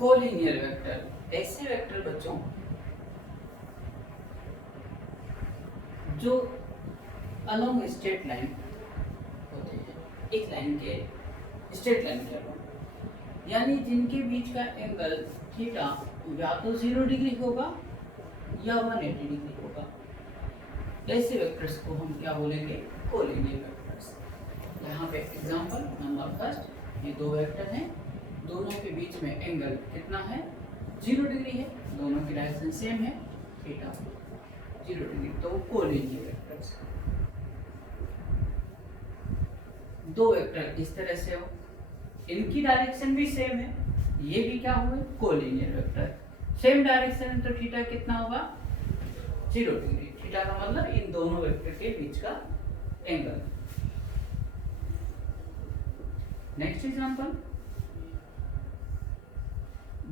Collinear vector ऐसे vector बच्चों जो अलोंग स्ट्रेट लाइन होते हैं, एक लाइन के स्ट्रेट लाइन के अलोंग, यानी जिनके बीच का एंगल थीटा या तो 0 डिग्री होगा या 180 डिग्री होगा। ऐसे वेक्टर्स को हम क्या बोलेंगे? Collinear vectors. यहाँ पे एग्जांपल नंबर फर्स्ट, ये दो वेक्टर हैं, दोनों के बीच में एंगल कितना है? 0 डिग्री है, दोनों की डायरेक्शन सेम है, थीटा 0 डिग्री, तो कोलिनियर वेक्टर्स। दो वेक्टर इस तरह से हो, इनकी डायरेक्शन भी सेम है, ये भी क्या हुए? Collinear vector. सेम डायरेक्शन तो थीटा कितना होगा? 0 डिग्री। थीटा का मतलब इन दोनों वेक्टर के बीच का एंगल। नेक्स्ट एग्जांपल,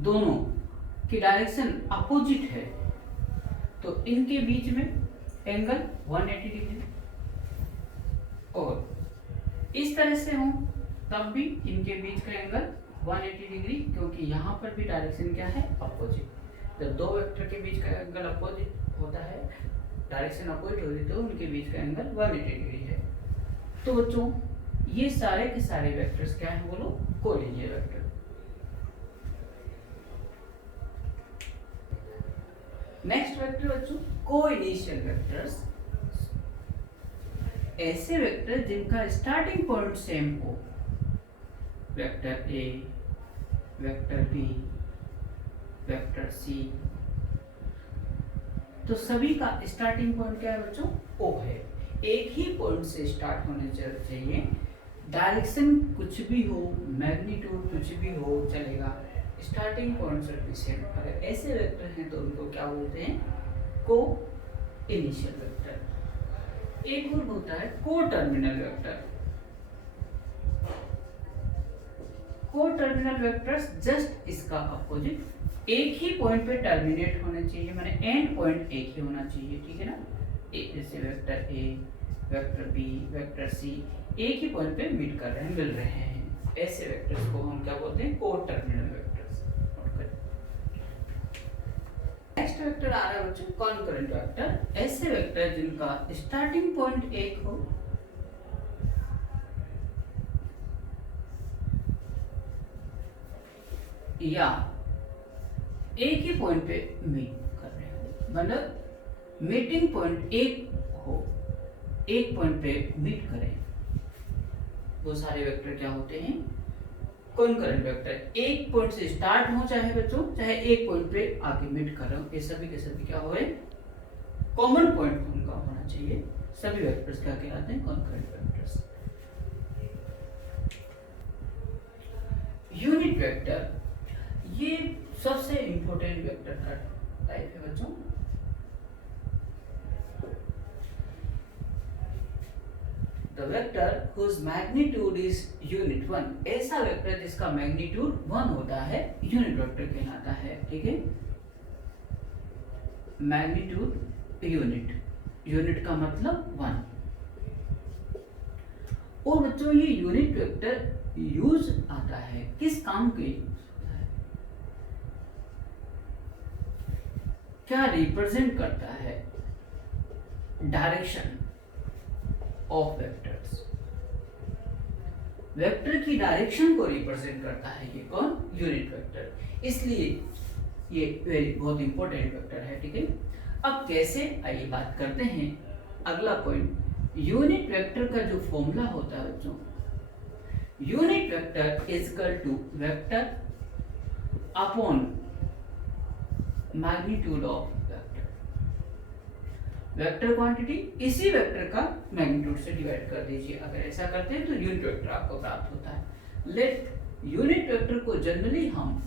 दोनों की डायरेक्शन अपोजिट है, तो इनके बीच में एंगल 180 डिग्री, और इस तरह से हो तब भी इनके बीच का एंगल 180 डिग्री, क्योंकि यहाँ पर भी डायरेक्शन क्या है? अपोजिट। जब दो वेक्टर के बीच का एंगल अपोजिट होता है, डायरेक्शन अपोजिट होती है, तो उनके बीच का एंगल 180 डिग्री है। तो बच्चों ये सारे के सारे वेक्टर्स क्या है? बोलो, कोलिनियर वेक्टर। नेक्स्ट वेक्टर बच्चों, कोइनिशियल वेक्टर्स। ऐसे वेक्टर जिनका स्टार्टिंग पॉइंट सेम हो, vector A, vector B, vector C, तो सभी का स्टार्टिंग पॉइंट क्या है बच्चों? ओ है। एक ही पॉइंट से स्टार्ट होने चाहिए, डायरेक्शन कुछ भी हो, मैग्नीट्यूड कुछ भी हो चलेगा, स्टार्टिंग पॉइंट से भी सेम। अगर ऐसे वेक्टर हैं तो उनको क्या बोलते हैं? को इनिशियल वेक्टर। एक और होता है को टर्मिनल वेक्टर। को टर्मिनल वेक्टर्स जस्ट इसका अपोजिट, एक ही पॉइंट पे टर्मिनेट होने चाहिए, माने एंड पॉइंट एक ही होना चाहिए, ठीक है ना? जैसे vector A, vector B, vector C एक ही पॉइंट पे मीट कर रहे हैं, मिल रहे हैं। ऐसे वेक्टर्स को हम क्या बोलते हैं? को टर्मिनल वेक्टर्स। नेक्स्ट वेक्टर आ रहा है बच्चों कॉन्करेंट वेक्टर। ऐसे वेक्टर जिनका स्टार्टिंग पॉइंट एक हो, या एक ही पॉइंट पे मीट कर रहे हो, मतलब मीटिंग पॉइंट एक हो, एक पॉइंट पे मीट करें, वो सारे वेक्टर क्या होते हैं? Concurrent vector. एक पॉइंट से स्टार्ट हो चाहे बच्चों, चाहे एक पॉइंट पे आके मीट कर रहे हो, ये सभी के सभी क्या हो रहे? कॉमन पॉइंट उनका होना चाहिए। सभी वेक्टर्स क्या कहलाते हैं? Concurrent vectors. यूनिट वेक्टर, ये सबसे इंपॉर्टेंट वेक्टर का टाइप है बच्चों। The vector whose magnitude is unit 1, ऐसा वेक्टर जिसका मैग्नीट्यूड 1 होता है यूनिट वेक्टर कहलाता है, ठीक है? मैग्नीट्यूड यूनिट, यूनिट का मतलब 1। और बच्चों ये यूनिट वेक्टर यूज आता है किस काम के? क्या रिप्रेजेंट करता है? Direction of vectors. वेक्टर की डायरेक्शन को रिप्रेजेंट करता है ये कौन? Unit vector. इसलिए ये बहुत इंपॉर्टेंट वेक्टर है, ठीक है? अब कैसे, आइए बात करते हैं। अगला पॉइंट, यूनिट वेक्टर का जो फॉर्मूला होता है बच्चों, unit vector is equal to vector upon magnitude of vector. Vector quantity इसी वेक्टर का मैग्नीट्यूड से डिवाइड कर दीजिए। अगर ऐसा करते हैं तो यूनिट वेक्टर आपको प्राप्त होता है। लेट यूनिट वेक्टर को जनरली हम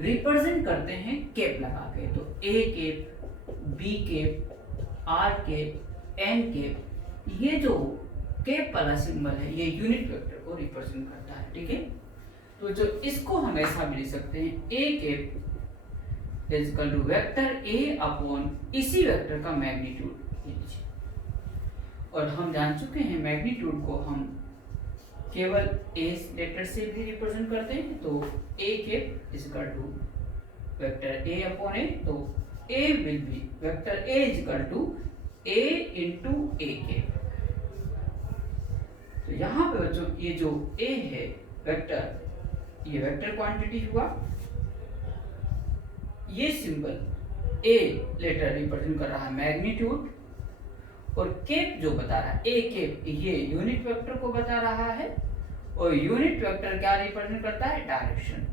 रिप्रेजेंट करते हैं कैप लगा के, तो A cap, B cap, R cap, N cap, ये जो कैप वाला सिंबल है ये यूनिट वेक्टर को रिप्रेजेंट करता है, ठीक है? तो जो इसको हम ऐसा भी लिख सकते हैं, A cap is equal to vector A upon इसी वेक्टर का मैग्नीट्यूड। और हम जान चुके हैं मैग्नीट्यूड को हम केवल ए लेटर से भी रिप्रेजेंट करते हैं, तो A cap is equal to vector A upon A, तो A will be vector A is equal to A into A cap. तो यहाँ पे बच्चों ये जो ए है वेक्टर, ये वेक्टर क्वांटिटी हुआ, ये सिंबल ए लेटर रिप्रेजेंट कर रहा है मैग्नीट्यूड, और केप जो बता रहा है ए केप ये यूनिट वेक्टर को बता रहा है, और यूनिट वेक्टर क्या रिप्रेजेंट करता है, डायरेक्शन।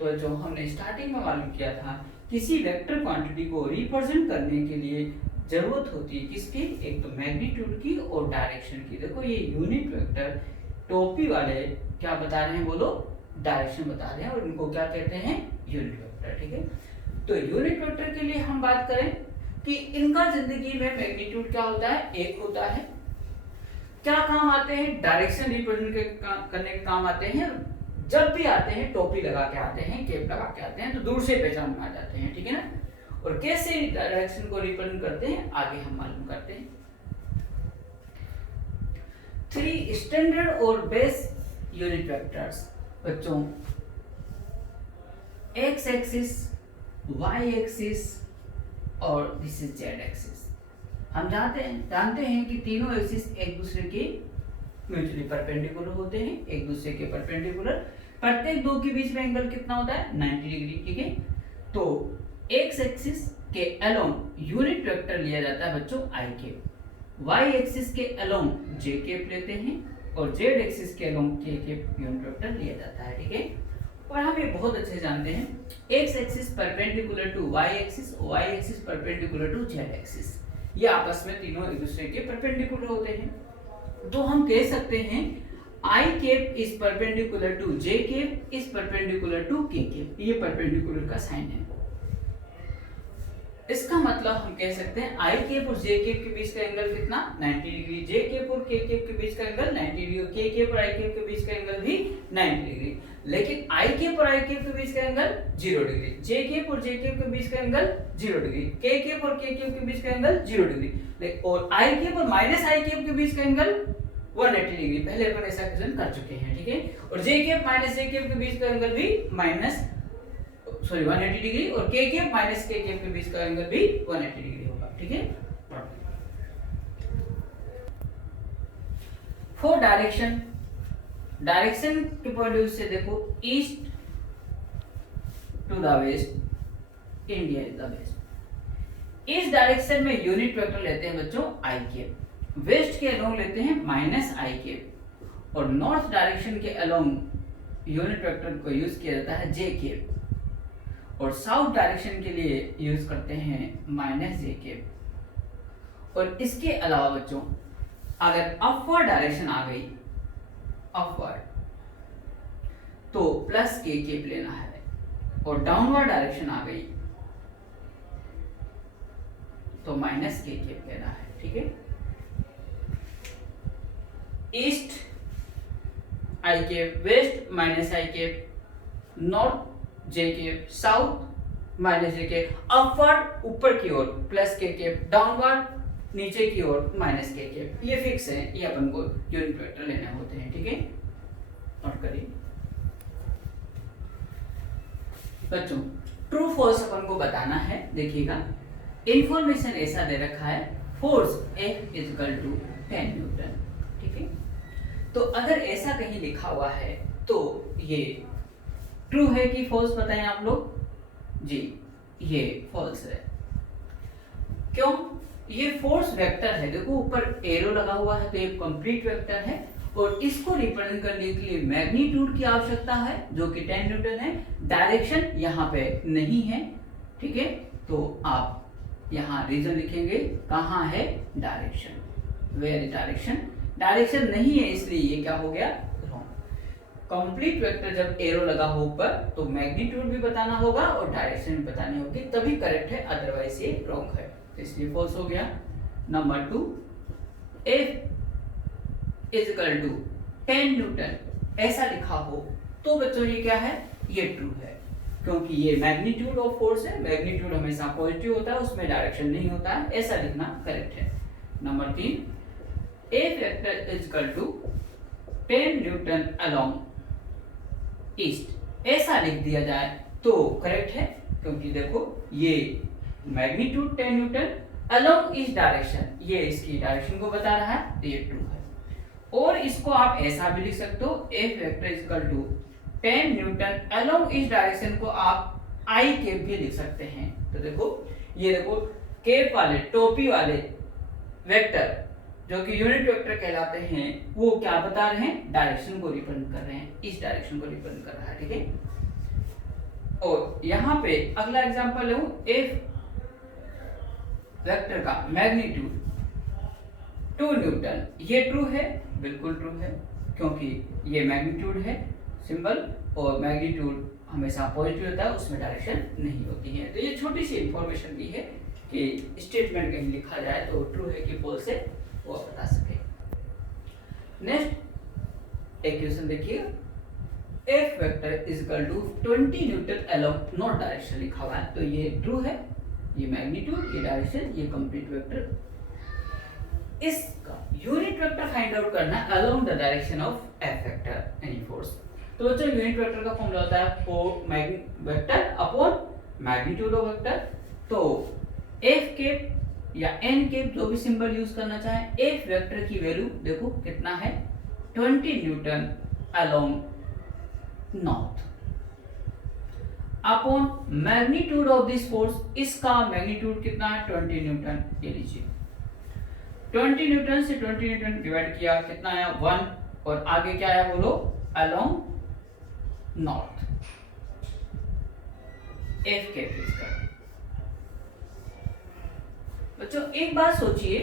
तो जो हमने स्टार्टिंग में मालूम किया था, किसी वेक्टर क्वांटिटी को रिप्रेजेंट करने के लिए जरूरत होती है किसकी, एक तो मैग्नीट्यूड की और डायरेक्शन की। देखो ये यूनिट वेक्टर टोपी वाले क्या बता रहे हैं, बोलो डायरेक्शन बता रहे हैं, और इनको क्या कहते हैं, यूनिट वेक्टर। ठीक है, तो यूनिट वेक्टर के लिए हम बात करें कि इनका जिंदगी में मैग्नीट्यूड क्या होता है, एक होता है। क्या काम आते हैं, डायरेक्शन रिप्रेजेंट करने के काम आते हैं। जब भी आते हैं टोपी लगा के आते हैं, कैप लगा के आते हैं, तो दूर से पहचान में आ जाते हैं। ठीक है ना, और कैसे डायरेक्शन को रिप्रेजेंट करते हैं आगे हम मालूम करते हैं। 3 स्टैंडर्ड और बेस यूनिट वेक्टर्स बच्चों, एक्स एक्सिस, वाई एक्सिस और दिस इज जेड एक्सिस। हम जानते हैं कि तीनों एक्सिस एक दूसरे के म्यूचुअली परपेंडिकुलर होते हैं, एक दूसरे के परपेंडिकुलर। प्रत्येक दो के बीच में एंगल कितना होता है, 90 डिग्री। ठीक है, तो एक्स एक्सिस के अलोंग यूनिट वेक्टर लिया जाता है बच्चों आई कैप, वाई एक्सिस के अलोंग जे कैप लेते हैं, और जेड एक्सिस के अलोंग के कैप यूनिट वेक्टर लिया जाता है। ठीक है, और हम ये बहुत अच्छे जानते हैं, X axis perpendicular to Y axis, Y axis perpendicular to Z axis, ये आपस में तीनों एक दूसरे के परपेंडिकुलर होते हैं। तो हम कह सकते हैं I cap is perpendicular to J cap is perpendicular to K cap, ये परपेंडिकुलर का साइन है। इसका मतलब हम कह सकते हैं आई कैप और जे कैप के बीच का एंगल कितना, 90 डिग्री, जे कैप और के कैप के बीच का एंगल 90 डिग्री, के कैप और आई कैप के बीच का एंगल भी 90 डिग्री। लेकिन आई कैप और आई कैप के बीच का एंगल 0 डिग्री, जे कैप और जे कैप के बीच का एंगल 0 डिग्री, के कैप और के कैप के बीच का एंगल 0 डिग्री, और आई कैप और माइनस आई कैप के बीच का एंगल 180 डिग्री। पहले अपन ऐसा क्वेश्चन कर चुके हैं। ठीक है, और जे कैप माइनस जे कैप के बीच का एंगल भी 180 डिग्री, और के कैप माइनस के कैप के बीच का एंगल भी 180 डिग्री होगा। ठीक है, फॉर डायरेक्शन, डायरेक्शन के पॉइंट ऑफ व्यू से देखो, east to the west, India is the west. इस डायरेक्शन में यूनिट वेक्टर लेते हैं बच्चों आई कैप, वेस्ट के अलोंग लेते हैं माइनस आई कैप, और नॉर्थ डायरेक्शन के अलोंग यूनिट वेक्टर को यूज किया जाता है जे कैप, और साउथ डायरेक्शन के लिए यूज करते हैं माइनस जे कैप। और इसके अलावा बच्चों अगर अपवर्ड डायरेक्शन आ गई, अपवर्ड, तो प्लस के कैप लेना है, और डाउनवर्ड डायरेक्शन आ गई तो माइनस के कैप लेना है। ठीक है, east I cap, waste minus I cap, north J cap, south minus J cap, upward ऊपर की ओर प्लस के कैप, डाउनवर्ड नीचे की ओर माइनस के कैप। ये फिक्स है, ये अपन को यूनिट वेक्टर लेने होते हैं। ठीक है, नोट करिए बच्चों। ट्रू फॉल्स अपन को बताना है। देखिएगा, इंफॉर्मेशन ऐसा दे रखा है, force F is equal to 10 newton. ठीक है, तो अगर ऐसा कहीं लिखा हुआ है तो ये ट्रू है कि फॉल्स बताएं आप लोग जी, ये फॉल्स है। क्यों, ये फोर्स वेक्टर है, देखो ऊपर एरो लगा हुआ है, तो ये कंप्लीट वेक्टर है, और इसको रिप्रेजेंट करने के लिए मैग्नीट्यूड की आवश्यकता है जो कि 10 न्यूटन है। डायरेक्शन यहाँ पे नहीं है। ठीक है, तो आप यहाँ रीजन लिखेंगे, कहाँ है direction, where is direction, direction नहीं है, इसलिए ये क्या हो गया, रॉन्ग। कंप्लीट वेक्टर जब एरो लगा हो ऊपर तो मैग्नीट्यूड भी बताना होगा और डायरेक्शन भी बतानी होगी, तभी करेक्ट है, अदरवाइज ये रॉन्ग है, इसलिए फॉल्स हो गया। Number 2, F is equal to 10 newton ऐसा लिखा हो तो बच्चों ये क्या है, ये ट्रू है, क्योंकि ये मैग्नीट्यूड ऑफ फोर्स है, मैग्नीट्यूड हमेशा पॉजिटिव होता है, उसमें डायरेक्शन नहीं होता है, ऐसा लिखना करेक्ट है। Number 3, F vector is equal to 10 newton along east, ऐसा लिख दिया जाए तो करेक्ट है, क्योंकि देखो ये magnitude 10 newton along east direction, ये इसकी डायरेक्शन को बता रहा है, तो ये ट्रू है। और इसको आप ऐसा भी लिख सकते हो, F vector is equal to 10 newton along east direction को आप आई केप भी लिख सकते हैं। तो देखो ये देखो केप वाले टोपी वाले वेक्टर जो कि यूनिट वेक्टर कहलाते हैं, वो क्या बता रहे हैं, डायरेक्शन को रिप्रेजेंट कर रहे हैं, इस डायरेक्शन को रिप्रेजेंट कर रहा है, ठीक है। और यहाँ पे अगला एग्जांपल लूं, F वेक्टर का मैग्नीट्यूड 2 न्यूटन, ये ट्रू है, बिल्कुल ट्रू है, क्योंकि ये मैग्नीट्यूड है सिंबल, और मैग्नीट्यूड हमेशा पॉजिटिव होता है, उसमें डायरेक्शन नहीं होती है। तो ये छोटी सी इंफॉर्मेशन दी है कि स्टेटमेंट कहीं लिखा जाए तो ट्रू है कि फॉल्स है वो बता सके। नेक्स्ट इक्वेशन देखिए, F vector is equal to 20 newton along north direction लिखा हुआ है, तो ये ट्रू है, ये मैग्नीट्यूड, ये डायरेक्शन, ये कंप्लीट वेक्टर। इसका यूनिट वेक्टर फाइंड आउट करना है along the direction of F vector any force. तो बच्चों यूनिट वेक्टर का फॉर्मूला होता है for vector upon magnitude of vector. तो F केप या N केप जो भी सिंबल यूज करना चाहे, F वेक्टर की वैल्यू देखो कितना है, 20 newton along north upon magnitude of this force, इसका मैग्नीट्यूड कितना है 20 न्यूटन, ये लीजिए 20 न्यूटन से 20 न्यूटन डिवाइड किया, कितना आया 1, और आगे क्या आया बोलो, अलोंग नॉर्थ, F केप इसका। बच्चों एक बात सोचिए,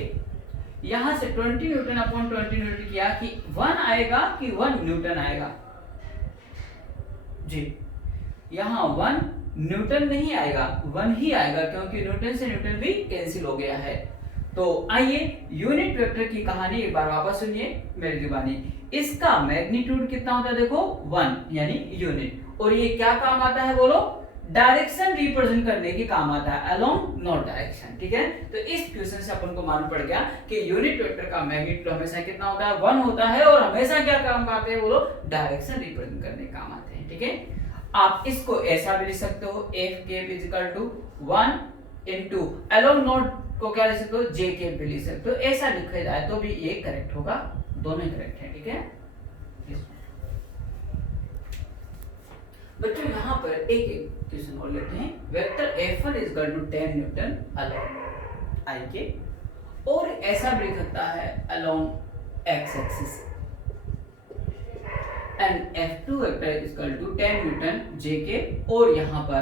यहां से 20 न्यूटन अपॉन 20 न्यूटन किया कि 1 आएगा कि 1 न्यूटन आएगा, जी यहां 1 न्यूटन नहीं आएगा, 1 ही आएगा, क्योंकि न्यूटन से न्यूटन भी कैंसिल हो गया है। तो आइए यूनिट वेक्टर की कहानी एक बार वापस सुनिए मेरी जुबानी। इसका मैग्नीट्यूड कितना होता है देखो 1 यानी यूनिट, और ये क्या काम आता है बोलो, डायरेक्शन रिप्रेजेंट करने की काम आता है अलोंग नॉर्थ डायरेक्शन, ठीक है। तो इस क्वेश्चन से अपन को मालूम पड़ गया कि यूनिट वेक्टर का मैग्नीट्यूड हमेशा कितना होता है 1 होता है, और हमेशा क्या काम आते हैं बोलो, डायरेक्शन रिप्रेजेंट करने के काम आते हैं, ठीक है। आप इसको ऐसा भी लिख सकते हो, F cap is equal to 1 into along north को क्या लिख सकते हो, J केप भी लिख सकते हो, ऐसा लिखा जाए तो भी ये करेक्ट होगा, दोनों ही करेक्ट है, ठीक है। बच्चों यहाँ पर एक क्वेश्चन और लेते हैं, vector F1 is equal to 10 newton along I के, और ऐसा भी लिख सकता है along x axis, and F2 vector is equal to 10 newton J के, और यहाँ पर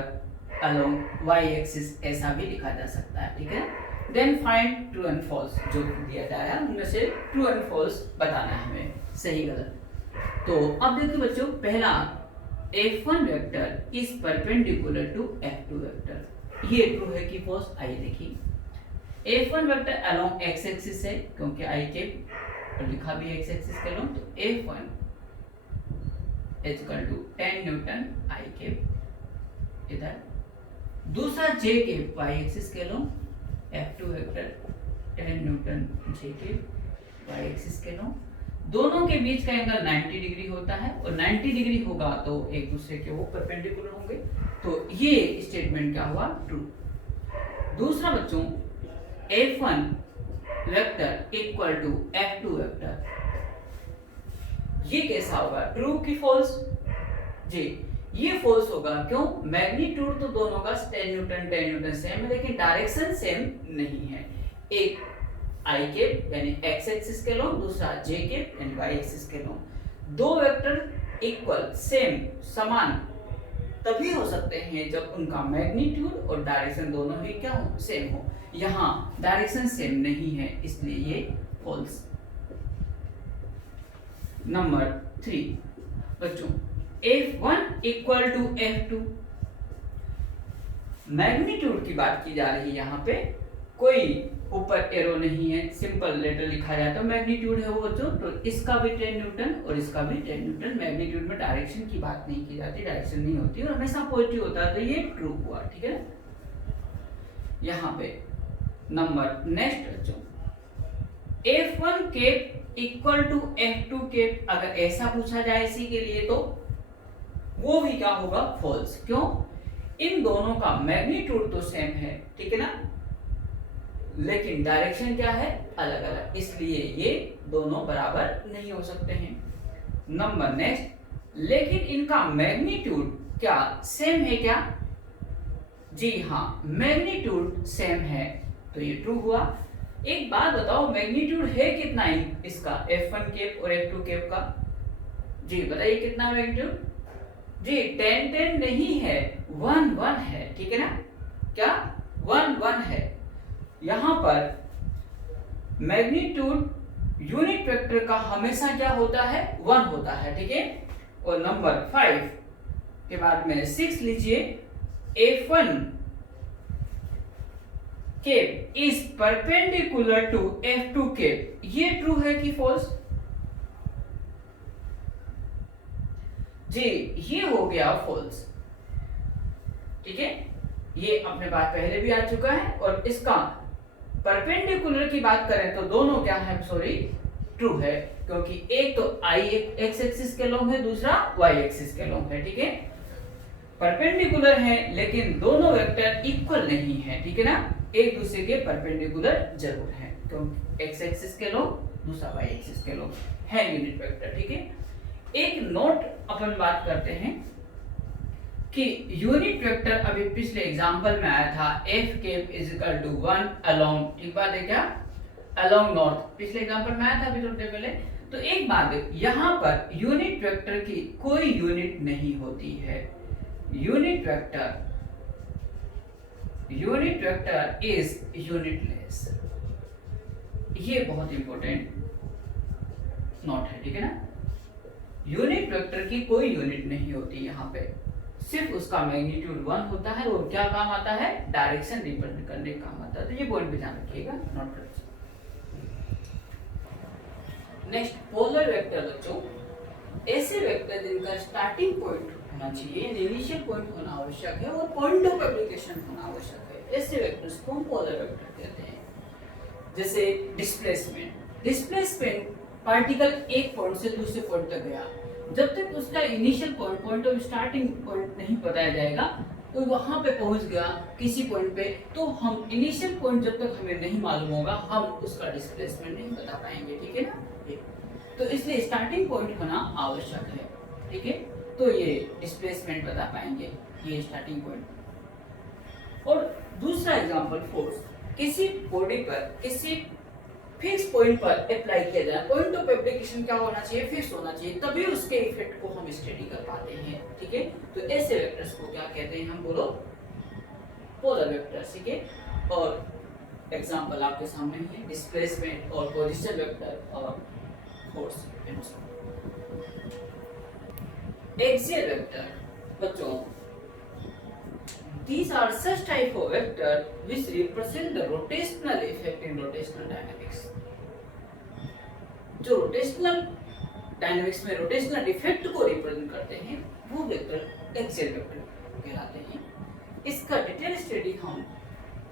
अलोंग y एक्सिस ऐसा भी लिखा जा सकता है, ठीक है। Then find true and false, जो दिया जाएगा उनमें से ट्रू एंड फॉल्स बताना है हमें, सही गलत। तो अब देखिए बच्चों, पहला F1 vector is perpendicular to F2 vector, ये ट्रू है कि फॉल्स, आइए देखिए। F1 vector along x axis है, क्योंकि I के लिखा भी x एक्सिस के अलोंग, तो F1 is equal to 10 newton I के इधर, दूसरा J के y एक्सिस के along, F2 vector 10 newton J के y एक्सिस के अलोंग, दोनों के बीच का एंगल 90 डिग्री होता है, और 90 डिग्री होगा तो एक दूसरे के वो परपेंडिकुलर होंगे, तो ये स्टेटमेंट क्या हुआ, ट्रू। दूसरा बच्चों, F1 vector equal to F2 vector, ये कैसा होगा, ट्रू की फॉल्स, जी ये फॉल्स होगा, क्यों, मैग्नीट्यूड तो दोनों का 10 न्यूटन सेम है, लेकिन डायरेक्शन सेम नहीं है, एक I केप यानी x एक्सिस के लोग, दूसरा J केप यानी y एक्सिस के लोग, दो वेक्टर इक्वल सेम समान तभी हो सकते हैं जब उनका मैग्नीट्यूड और डायरेक्शन दोनों ही क्या हो, सेम हो। यहाँ डायरेक्शन सेम नहीं है, इसलिए ये फॉल्स। नंबर 3 बच्चों, F1 equal to F2, magnitude की बात की जा रही है, यहाँ पे कोई ऊपर एरो नहीं है, सिंपल लेटर लिखा जाए तो मैग्नीट्यूड है वो बच्चों, तो इसका भी 10 न्यूटन और इसका भी 10 न्यूटन। मैग्नीट्यूड में डायरेक्शन की बात नहीं की जाती, डायरेक्शन नहीं होती और हमेशा पॉजिटिव होता है, तो ये ट्रू हुआ, ठीक है। यहाँ पे नंबर नेक्स्ट बच्चों, F1 cap equal to F2 cap, अगर ऐसा पूछा जाए इसी के लिए तो वो भी क्या होगा, फॉल्स। क्यों? इन दोनों का मैग्नीट्यूड तो सेम है, ठीक है ना, लेकिन डायरेक्शन क्या है, अलग अलग, इसलिए ये दोनों बराबर नहीं हो सकते हैं। नंबर नेक्स्ट, लेकिन इनका मैग्नीट्यूड क्या सेम है क्या? जी हाँ, मैग्नीट्यूड सेम है, तो ये ट्रू हुआ। एक बात बताओ, मैग्नीट्यूड है कितना इसका, F1 केप और F2 केप का? जी बताइए कितना मैग्नीट्यूड? जी 10 10 नहीं है, 1 1 है, ठीक है ना, क्या 1 1 है। यहां पर मैग्नीट्यूड यूनिट वेक्टर का हमेशा क्या होता है, 1 होता है, ठीक है। और नंबर 5 के बाद में 6 लीजिए, F1 cap is perpendicular to F2 cap, ये ट्रू है कि फॉल्स? जी ये हो गया फॉल्स, ठीक है, ये अपने बात पहले भी आ चुका है। और इसका परपेंडिकुलर की बात करें तो दोनों क्या है, सॉरी ट्रू है, क्योंकि एक तो आई एक्स एक्सिस के लॉन्ग है, दूसरा वाई एक्सिस के लॉन्ग है, ठीक है। परपेंडिकुलर है लेकिन दोनों वेक्टर इक्वल नहीं है, ठीक है ना, एक दूसरे के परपेंडिकुलर जरूर है, क्योंकि एक्स एक्सिस के लॉन्ग दूसरा वाई एक्सिस के लॉन्ग है यूनिट वेक्टर, ठीक है। एक नोट अपन बात करते हैं कि यूनिट वेक्टर अभी पिछले एग्जांपल में आया था, F cap is equal to 1 along, एक बात है क्या, अलोंग नॉर्थ, पिछले एग्जांपल में आया था अभी थोड़ी देर पहले। तो एक बात है, यहां पर यूनिट वेक्टर की कोई यूनिट नहीं होती है, यूनिट वेक्टर इज यूनिटलेस, ये बहुत इंपॉर्टेंट नोट है, ठीक है ना। यूनिट वेक्टर की कोई यूनिट नहीं होती यहाँ पे, सिर्फ उसका मैग्नीट्यूड 1 होता है, और क्या काम आता है, डायरेक्शन रिप्रेजेंट करने का काम आता है, तो ये पॉइंट भी ध्यान रखिएगा, नोट कर। नेक्स्ट पोलर वेक्टर बच्चों, ऐसे वेक्टर जिनका स्टार्टिंग पॉइंट होना चाहिए, इनिशियल पॉइंट होना आवश्यक है, और पॉइंट ऑफ एप्लीकेशन होना आवश्यक है, ऐसे वेक्टर्स को हम पोलर वेक्टर कहते हैं। जैसे डिस्प्लेसमेंट पार्टिकल एक पॉइंट से दूसरे पॉइंट तक गया, जब तक उसका initial point of starting point नहीं बताया जाएगा, तो वहां पे पहुंच गया किसी पॉइंट पे, तो हम इनिशियल पॉइंट जब तक हमें नहीं मालूम होगा, हम उसका डिस्प्लेसमेंट नहीं बता पाएंगे, ठीक है ना। तो इसलिए स्टार्टिंग पॉइंट होना आवश्यक है, ठीक है, तो ये डिस्प्लेसमेंट बता पाएंगे, ये स्टार्टिंग पॉइंट। और दूसरा एग्जांपल फोर्स, किसी बॉडी पर किसी फिक्स पॉइंट पर अप्लाई किया जाए, पॉइंट ऑफ एप्लीकेशन क्या होना चाहिए, फिक्स होना चाहिए, तभी उसके इफेक्ट को हम स्टडी कर पाते हैं, ठीक है। तो ऐसे वेक्टर्स को क्या कहते हैं, हम बोलो पोलर वेक्टर्स, ठीक है। और एग्जांपल आपके सामने ही है, डिस्प्लेसमेंट और पोजीशन वेक्टर और फोर्स। एक्सियल वेक्टर बच्चों, these are such type of vector which represent the rotational effect in rotational dynamics। जो रोटेशनल डायनामिक्स में रोटेशनल इफेक्ट को रिप्रेजेंट करते हैं, वो वेक्टर एक्सियल वेक्टर कहलाते हैं। इसका डिटेल स्टडी हम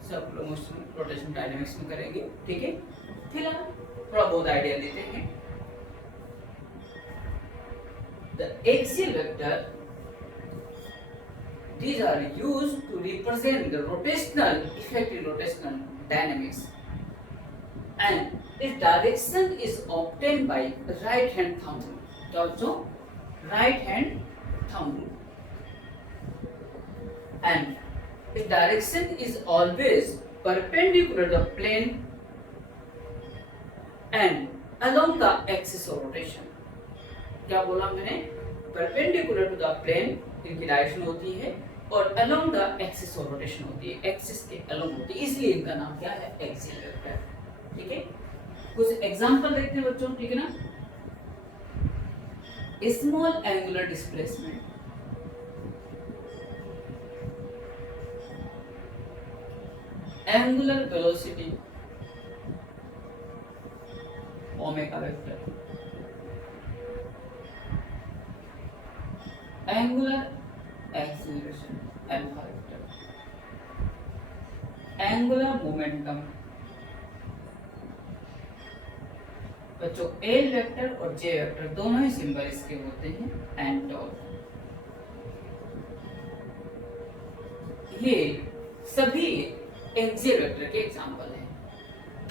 सर्कुलर मोशन रोटेशन डायनामिक्स में करेंगे, ठीक है। फिलहाल थोड़ा बहुत आइडिया देते हैं। The axial vector, these are used to represent the rotational effect in rotational dynamics, and its direction is obtained by right hand thumb rule, also right hand thumb rule, and its direction is always perpendicular to the plane and along the axis of rotation। क्या बोला मैंने, perpendicular to the plane इनकी direction होती है, और along the axis of rotation होती है, axis के अलोंग होती है, इसलिए इनका नाम क्या है, एक्सियल वेक्टर, ठीक है। कुछ एग्जांपल देखते हैं बच्चों, ठीक है ना। Small angular displacement, angular velocity, omega vector, angular acceleration, alpha vector, angular momentum, बच्चों एल वेक्टर और जे वेक्टर दोनों ही सिंबल इसके होते हैं एंड डॉट। ये सभी एक्सियल वेक्टर के एग्जांपल हैं।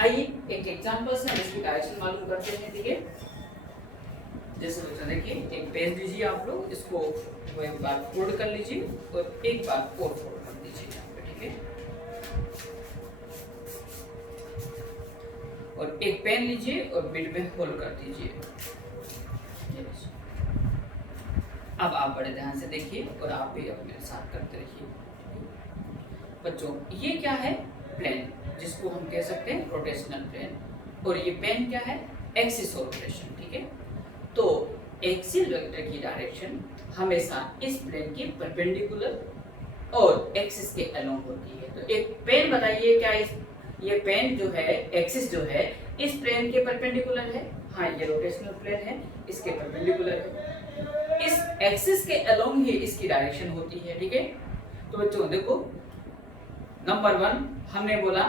आइए एक एग्जांपल से हम इसकी डायरेक्शन मालूम करते हैं। ठीक है, जैसे बच्चों देखिए एक पेज लीजिए आप लोग, इसको वो एक बार फोल्ड कर लीजिए और एक बार और फोल्ड कर दीजिए यहाँ पे। ठीक है, और एक पेन लीजिए और बीच में होल कर दीजिए। अब आप बड़े ध्यान से देखिए और आप भी अब मेरे साथ करते रहिए। बच्चों ये क्या है? प्लेन, जिसको हम कह सकते हैं रोटेशनल प्लेन, और ये पेन क्या है? Axis of rotation. ठीक है, तो एक्सियल वेक्टर की डायरेक्शन हमेशा इस प्लेन के परपेंडिकुलर और एक्सिस के अलोंग होती है। तो एक पेन बताइए क्या ये पेन जो है एक्सिस जो है इस प्लेन के परपेंडिकुलर है? हाँ, ये रोटेशनल प्लेन है, इसके परपेंडिकुलर है। इस एक्सिस के अलोंग ही इसकी डायरेक्शन होती है। ठीक है, तो बच्चों देखो नंबर 1 हमने बोला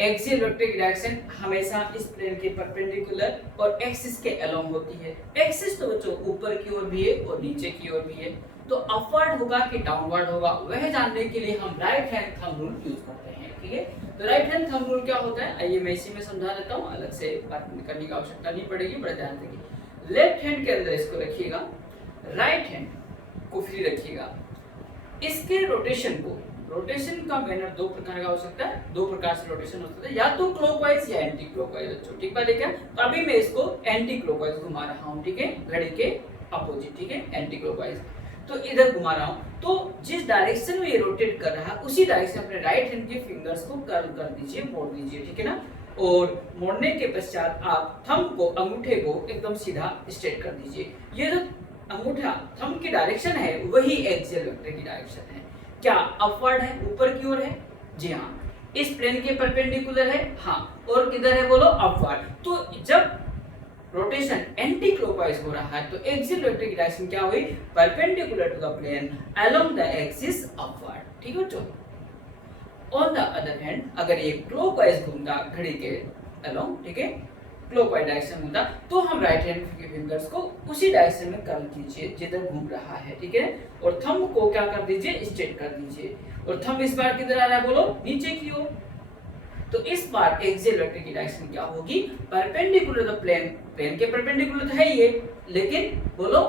एक्सियल वेक्टर की डायरेक्शन हमेशा इस प्लेन के परपेंडिकुलर और एक्सिस के अलोंग होती है। एक्सिस तो बच्चों ऊपर की ओर भी है और नीचे की ओर भी है, तो अपवर्ड होगा कि डाउनवर्ड होगा वह जानने के लिए हम right hand thumb rule use करते हैं। ठीक है, तो राइट हैंड थंब रूल क्या होता है आइए मैं इसी में समझा देता हूँ, अलग से बात करने की आवश्यकता नहीं पड़ेगी, बड़े ध्यान देखिए। लेफ्ट हैंड के अंदर इसको रखिएगा, राइट हैंड को फ्री रखिएगा। इसके रोटेशन का मैनर दो प्रकार का हो सकता है, दो प्रकार से रोटेशन हो सकता है, या तो क्लॉकवाइज या एंटी क्लॉकवाइज। बच्चों ठीक बात है क्या? तो अभी मैं इसको एंटी क्लॉकवाइज घुमा रहा हूँ। ठीक है, घड़ी के अपोजिट। ठीक है, एंटी क्लॉकवाइज तो इधर घुमा रहा हूँ, तो जिस डायरेक्शन में ये रोटेट कर रहा है उसी डायरेक्शन अपने राइट हैंड के फिंगर्स को कर्ल कर दीजिए, मोड़ दीजिए। ठीक है ना, और मोड़ने के पश्चात आप थंब को, अंगूठे को एकदम सीधा स्ट्रेट कर दीजिए। ये जो अंगूठा थंब की डायरेक्शन है वही एक्सियल वेक्टर की डायरेक्शन है। क्या अपवर्ड है, ऊपर की ओर है? जी हाँ, इस प्लेन के परपेंडिकुलर है। हाँ, और किधर है बोलो? अपवर्ड। तो जब रोटेशन एंटी क्लॉकवाइज हो रहा है तो एक्सियल वेक्टर की डायरेक्शन क्या हुई? Perpendicular to the plane along the axis upward. ठीक है बच्चों, ऑन द अदर हैंड अगर ये क्लॉकवाइज घूमता घड़ी के अलोंग, ठीक है, क्लॉकवाइज डायरेक्शन होता तो हम राइट हैंड के फिंगर्स को उसी डायरेक्शन में कर्ल कीजिए जिधर घूम रहा है। ठीक है, और थंब को क्या कर दीजिए? स्ट्रेट कर दीजिए। और थंब इस बार किधर आ रहा है बोलो? नीचे की ओर। तो इस बार एक्सियल वेक्टर की डायरेक्शन क्या होगी? परपेंडिकुलर द प्लेन, प्लेन के परपेंडिकुलर तो है ये, लेकिन बोलो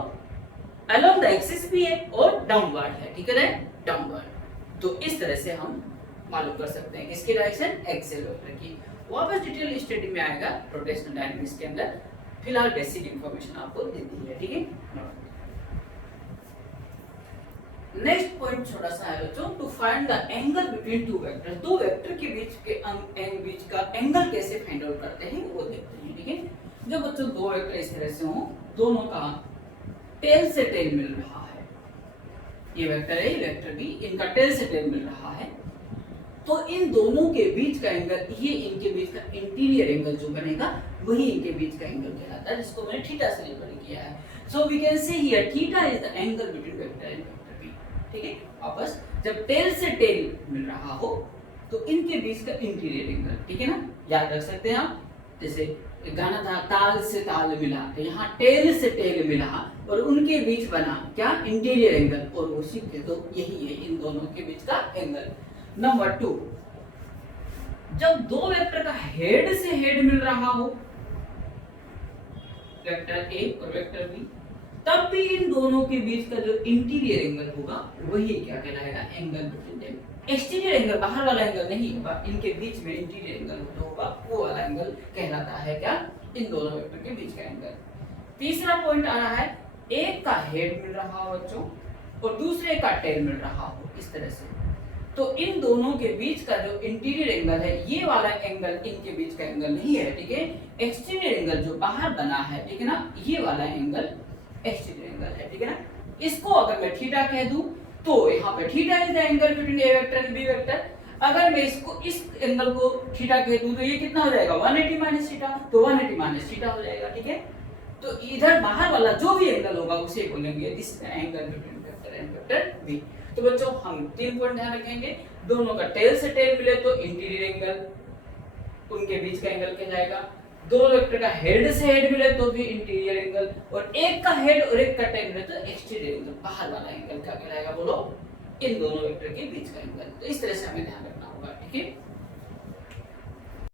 अलोंग द एक्सिस भी है और डाउनवर्ड है। ठीक है, डाउनवर्ड। तो इस तरह से हम मालूम कर सकते हैं किसकी डायरेक्शन? एक्सियल वेक्टर की। वापस डिटेल स्टडी में आएगा रोटेशनल डायनामिक्स के अंदर, फिलहाल बेसिक इंफॉर्मेशन आपको दे दी है। ठीक है, नेक्स्ट पॉइंट छोटा सा है बच्चों, to find the angle between two vector. दो वेक्टर के बीच का एंगल कैसे फाइंड आउट करते हैं वो देखते हैं। ठीक है, जब बच्चों दो वेक्टर इस तरह से हो, दोनों का टेल से टेल मिल रहा है, ये वेक्टर है, ये वेक्टर भी, इनका टेल से टेल मिल रहा है, तो इन दोनों के बीच का एंगल, ये इनके बीच का इंटीरियर एंगल जो बनेगा वही इनके बीच का एंगल कहलाता है, जिसको मैंने थीटा से रिप्रेजेंट किया है। So we can say here theta is the angle between vector and vector B. ठीक है, वापस जब टेल से टेल मिल रहा हो तो इनके बीच का इंटीरियर एंगल, ठीक है ना, याद रख सकते हैं आप। जैसे गाना था ताल से ताल मिला, तो यहाँ टेल से टेल मिला और उनके बीच बना क्या? इंटीरियर एंगल, और वो सीखे तो यही है इन दोनों के बीच का एंगल। नंबर 2, जब दो वेक्टर का हेड से हेड मिल रहा हो, वेक्टर ए और वेक्टर बी, तब भी इन दोनों के बीच का जो इंटीरियर एंगल होगा वही क्या कहलाएगा? Angle between them. Exterior angle, बाहर वाला एंगल नहीं होगा, इनके बीच में इंटीरियर एंगल जो होगा वो वाला एंगल कहलाता है क्या? इन दोनों वेक्टर के बीच का एंगल। तीसरा पॉइंट आ रहा है, एक का हेड मिल रहा हो बच्चों और दूसरे का टेल मिल रहा हो, इस तरह से, तो इन दोनों के बीच का जो इंटीरियर एंगल है, ये वाला एंगल इनके बीच का एंगल नहीं है। ठीक है, एक्सटीरियर एंगल जो बाहर बना है, ठीक है ना, ये वाला एंगल एक्सटीरियर एंगल है। ठीक है ना, इसको अगर मैं थीटा कह दूं तो यहाँ पे theta is the angle between A vector and B vector. अगर मैं इसको, इस एंगल को थीटा कह दूं तो ये कितना हो जाएगा? 180 माइनस थीटा, तो 180 माइनस थीटा हो जाएगा। ठीक है, तो इधर बाहर वाला जो भी एंगल होगा उसे बोलेंगे this angle between vector and vector B. तो बच्चों हम 3 पॉइंट ध्यान रखेंगे, दोनों का टेल से टेल मिले तो इंटीरियर एंगल उनके बीच का एंगल कहलाएगा, दो वेक्टर का हेड से हेड मिले तो भी इंटीरियर एंगल, और एक का हेड और एक का टेल मिले तो एक्सटीरियर एंगल, बाहर वाला एंगल क्या कहलाएगा बोलो, इन दोनों वेक्टर के बीच का एंगल। तो इस तरह से हमें ध्यान रखना होगा, ठीक है।